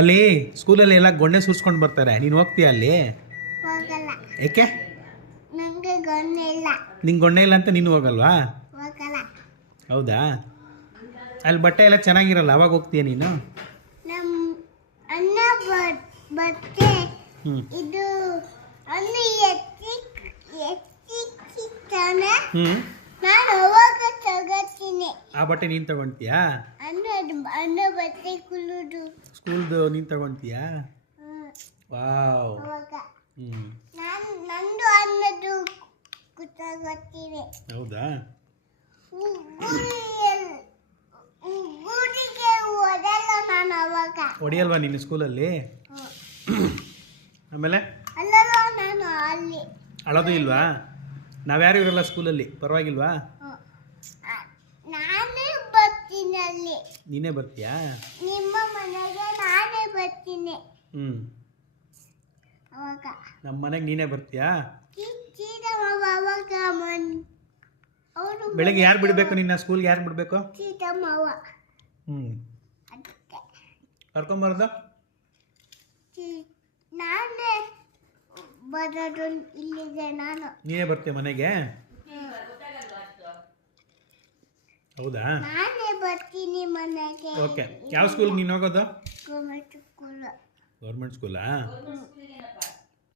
ಅಲ್ಲಿ ಸ್ಕೂಲಲ್ಲಿ ಎಲ್ಲ ಗೊಣ್ಣೆ ಸುರಿಸ್ಕೊಂಡು ಬರ್ತಾರೆ, ನೀನು ಹೋಗ್ತೀಯ ಅಲ್ಲಿ? ಹೋಗಲ್ಲ. ಏಕೆ? ನಂಗೆ ಗೊಣ್ಣೆ ಇಲ್ಲ. ನಿಂಗೆ ಗೊಣ್ಣೆ ಇಲ್ಲ ಅಂತ ನೀನು ಹೋಗಲ್ವಾ? ಹೋಗಲ್ಲ. ಹೌದಾ? ಅಲ್ಲಿ ಬಟ್ಟೆ ಎಲ್ಲ ಚೆನ್ನಾಗಿರಲ್ಲ, ಅವಾಗ ಹೋಗ್ತೀಯ ನೀನು? ನಮ್ಮ ಅಣ್ಣ ಬಟ್ಟೆ ಹ್ಞೂ ಇದು ಅಣ್ಣ ಎತ್ತಿಕ್ತಾನೆ. ಹ್ಞೂ ನಾನು ಅವಾಗ ತಗೋತೀನಿ. ಆ ಬಟ್ಟೆ ನೀನು ತಗೊಳ್ತೀಯಾ? ಅಣ್ಣ ಬಟ್ಟೆ ಕುಲುದು ಸ್ಕೂಲ್ದು ನೀನು ತಗೊಳ್ತೀಯಾ? ವಾವ್. ಅವಾಗ ಹ್ಞೂ ನಂದು ಅನ್ನದು ತಗೋತೀನಿ. ಹೌದಾ? ಗುಡಿಗೆ ಓದಲ್ಲ ನಾನು ಅವಾಗ. ಹೊಡಿಯಲ್ವಾ ನೀನು ಸ್ಕೂಲಲ್ಲಿ? ಆಮೇಲೆ ಅಲ್ಲಲ್ಲ ನಾನು ಅಲ್ಲಿ. ಅಳೋದು ಇಲ್ವಾ? ನಾವ್ಯಾರು ಇರಲ್ಲ ಸ್ಕೂಲಲ್ಲಿ, ಪರವಾಗಿಲ್ವಾ? ನಾನೇ ಬರ್ತೀನಿ ಅಲ್ಲಿ. ನೀನೇ ಬರ್ತೀಯಾ? ನಿಮ್ಮ ಮನೆಗೆ ನಾನೇ ಬರ್ತೀನಿ ಹ್ಞೂ ಅವಾಗ. ನಮ್ಮ ಮನೆಗೆ ನೀನೇ ಬರ್ತೀಯಾ? ಚೀತಮ್ಮ ಅವಾಗ ಅವರು ಬೆಳಗ್ಗೆ ಯಾರು ಬಿಡಬೇಕು ನಿನ್ನ ಸ್ಕೂಲ್ಗೆ? ಯಾರು ಬಿಡಬೇಕು? ಚೀತಮ್ಮ ಹ್ಞೂ ಅದಕ್ಕೆ ಕರ್ಕೊಂಬಾರ್ದು? ನಾನೇ ಬರೋದು ಇಲ್ಲಿದೆ. ನಾನು ನೀನೇ ಬರ್ತೀಯ ಮನೆಗೆ? ಹೌದಾ? ನಾನೇ ಬರ್ತೀನಿ ಮನೆಗೆ. ಓಕೆ. ಯಾವ ಸ್ಕೂಲ್ಗೆ ನೀನು ಹೋಗೋದು? Government school. ಗೌರ್ಮೆಂಟ್ ಸ್ಕೂಲಾ?